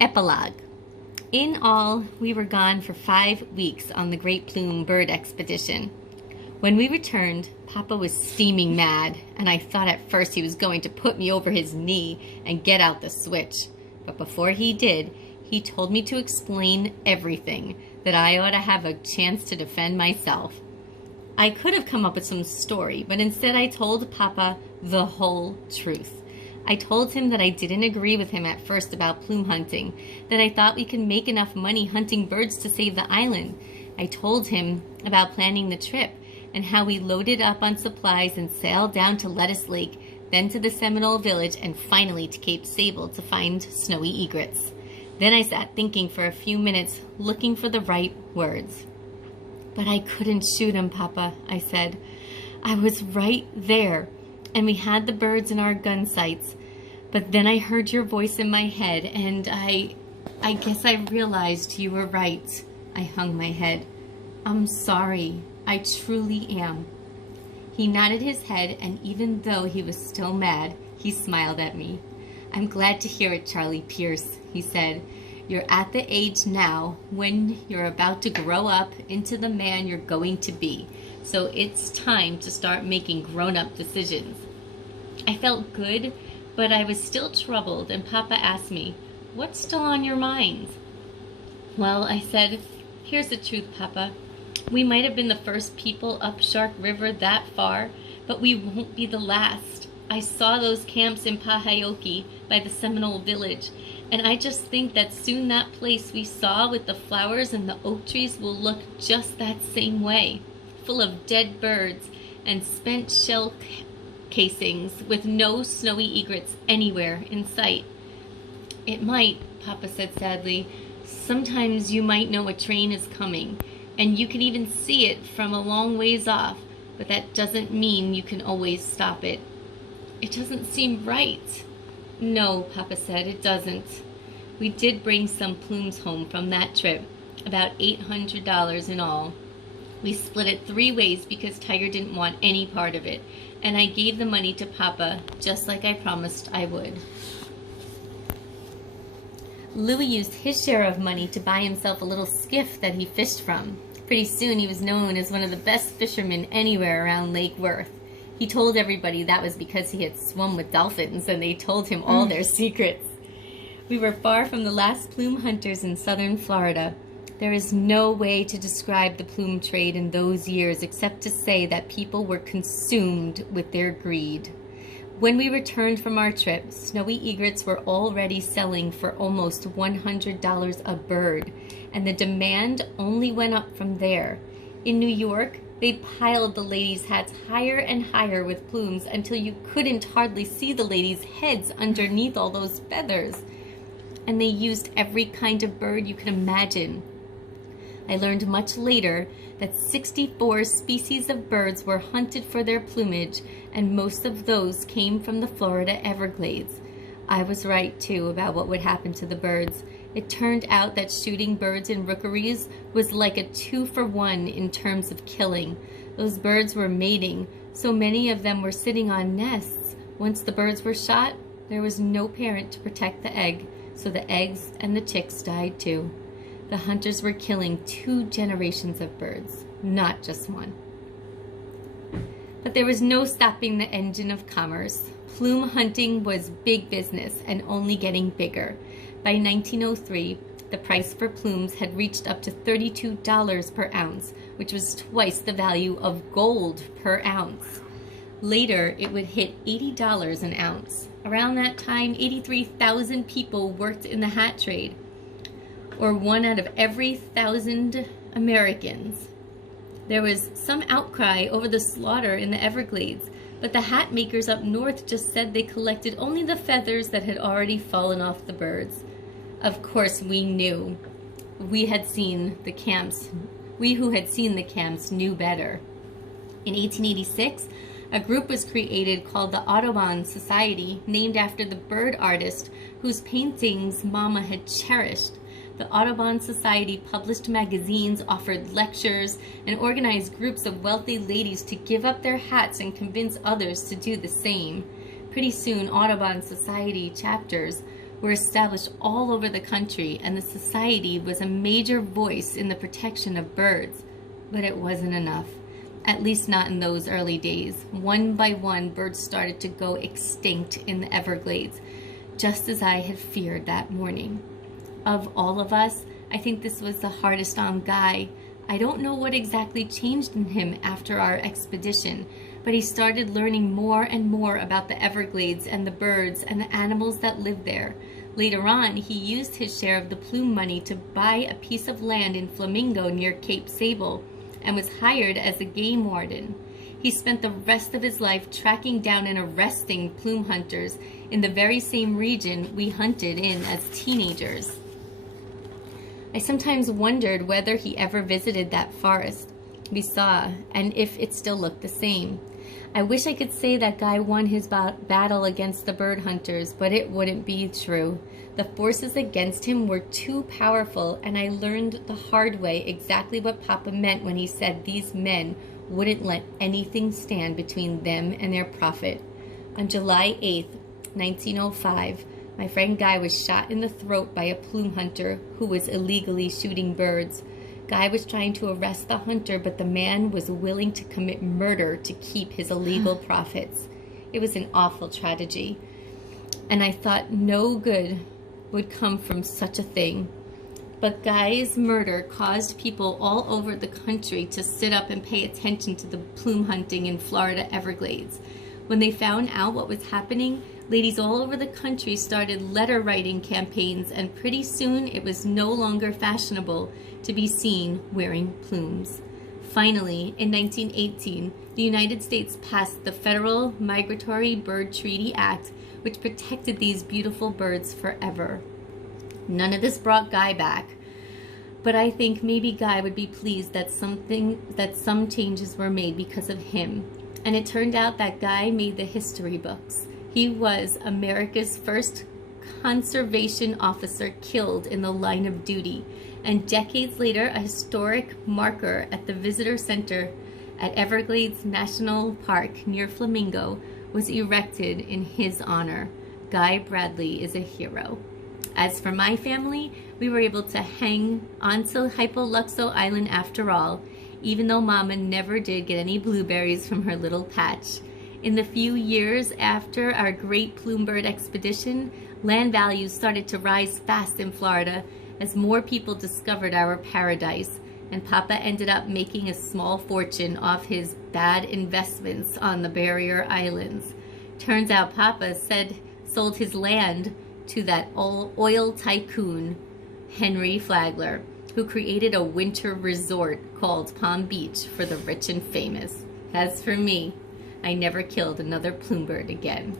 Epilogue. In all, we were gone for 5 weeks on the Great Plume bird expedition. When we returned, Papa was steaming mad, and I thought at first he was going to put me over his knee and get out the switch. But before he did, he told me to explain everything, that I ought to have a chance to defend myself. I could have come up with some story, but instead I told Papa the whole truth. I told him that I didn't agree with him at first about plume hunting, that I thought we could make enough money hunting birds to save the island. I told him about planning the trip and how we loaded up on supplies and sailed down to Lettuce Lake, then to the Seminole Village, and finally to Cape Sable to find snowy egrets. Then I sat thinking for a few minutes, looking for the right words. "But I couldn't shoot him, Papa," I said. "I was right there, and we had the birds in our gun sights. But then I heard your voice in my head, and I guess I realized you were right." I hung my head. "I'm sorry. I truly am." He nodded his head, and even though he was still mad, he smiled at me. "I'm glad to hear it, Charlie Pierce," he said. "You're at the age now when you're about to grow up into the man you're going to be. So it's time to start making grown-up decisions." I felt good, but I was still troubled, and Papa asked me, "What's still on your mind?" "Well," I said, "here's the truth, Papa. We might have been the first people up Shark River that far, but we won't be the last. I saw those camps in Pahaoki by the Seminole Village, and I just think that soon that place we saw with the flowers and the oak trees will look just that same way, full of dead birds and spent shell casings with no snowy egrets anywhere in sight." "It might," Papa said sadly. "Sometimes you might know a train is coming, and you can even see it from a long ways off, but that doesn't mean you can always stop it." "It doesn't seem right." "No," Papa said, "it doesn't. We did bring some plumes home from that trip, about $800 in all. We split it 3 ways because Tiger didn't want any part of it, and I gave the money to Papa, just like I promised I would." Louis used his share of money to buy himself a little skiff that he fished from. Pretty soon he was known as one of the best fishermen anywhere around Lake Worth. He told everybody that was because he had swum with dolphins, and they told him all their secrets. We were far from the last plume hunters in southern Florida. There is no way to describe the plume trade in those years except to say that people were consumed with their greed. When we returned from our trip, snowy egrets were already selling for almost $100 a bird, and the demand only went up from there. In New York, they piled the ladies' hats higher and higher with plumes until you couldn't hardly see the ladies' heads underneath all those feathers. And they used every kind of bird you can imagine. I learned much later that 64 species of birds were hunted for their plumage, and most of those came from the Florida Everglades. I was right, too, about what would happen to the birds. It turned out that shooting birds in rookeries was like a 2-for-1 in terms of killing. Those birds were mating. So many of them were sitting on nests. Once the birds were shot, there was no parent to protect the egg, so the eggs and the chicks died too. The hunters were killing 2 generations of birds, not just one. But there was no stopping the engine of commerce. Plume hunting was big business and only getting bigger. By 1903, the price for plumes had reached up to $32 per ounce, which was twice the value of gold per ounce. Later, it would hit $80 an ounce. Around that time, 83,000 people worked in the hat trade, or 1 out of every 1,000 Americans. There was some outcry over the slaughter in the Everglades, but the hat makers up north just said they collected only the feathers that had already fallen off the birds. Of course, we knew. We who had seen the camps knew better. In 1886, a group was created called the Audubon Society, named after the bird artist whose paintings Mama had cherished. The Audubon Society published magazines, offered lectures, and organized groups of wealthy ladies to give up their hats and convince others to do the same. Pretty soon, Audubon Society chapters were established all over the country, and the society was a major voice in the protection of birds. But it wasn't enough, at least not in those early days. One by one, birds started to go extinct in the Everglades, just as I had feared that morning. Of all of us, I think this was the hardest on Guy. I don't know what exactly changed in him after our expedition, but he started learning more and more about the Everglades and the birds and the animals that lived there. Later on, he used his share of the plume money to buy a piece of land in Flamingo near Cape Sable and was hired as a game warden. He spent the rest of his life tracking down and arresting plume hunters in the very same region we hunted in as teenagers. I sometimes wondered whether he ever visited that forest we saw and if it still looked the same. I wish I could say that Guy won his battle against the bird hunters, but it wouldn't be true. The forces against him were too powerful, and I learned the hard way exactly what Papa meant when he said these men wouldn't let anything stand between them and their prophet. On July 8th, 1905, my friend Guy was shot in the throat by a plume hunter who was illegally shooting birds. Guy was trying to arrest the hunter, but the man was willing to commit murder to keep his illegal profits. It was an awful tragedy, and I thought no good would come from such a thing. But Guy's murder caused people all over the country to sit up and pay attention to the plume hunting in Florida Everglades. When they found out what was happening, ladies all over the country started letter writing campaigns, and pretty soon it was no longer fashionable to be seen wearing plumes. Finally, in 1918, the United States passed the Federal Migratory Bird Treaty Act, which protected these beautiful birds forever. None of this brought Guy back, but I think maybe Guy would be pleased that some changes were made because of him. And it turned out that Guy made the history books. He was America's first conservation officer killed in the line of duty, and decades later, a historic marker at the visitor center at Everglades National Park near Flamingo was erected in his honor. Guy Bradley is a hero. As for my family, we were able to hang onto Hypoluxo Island after all, even though Mama never did get any blueberries from her little patch. In the few years after our great plume bird expedition, land values started to rise fast in Florida as more people discovered our paradise, and Papa ended up making a small fortune off his bad investments on the barrier islands. Turns out Papa sold his land to that oil tycoon, Henry Flagler, who created a winter resort called Palm Beach for the rich and famous. As for me, I never killed another plume bird again.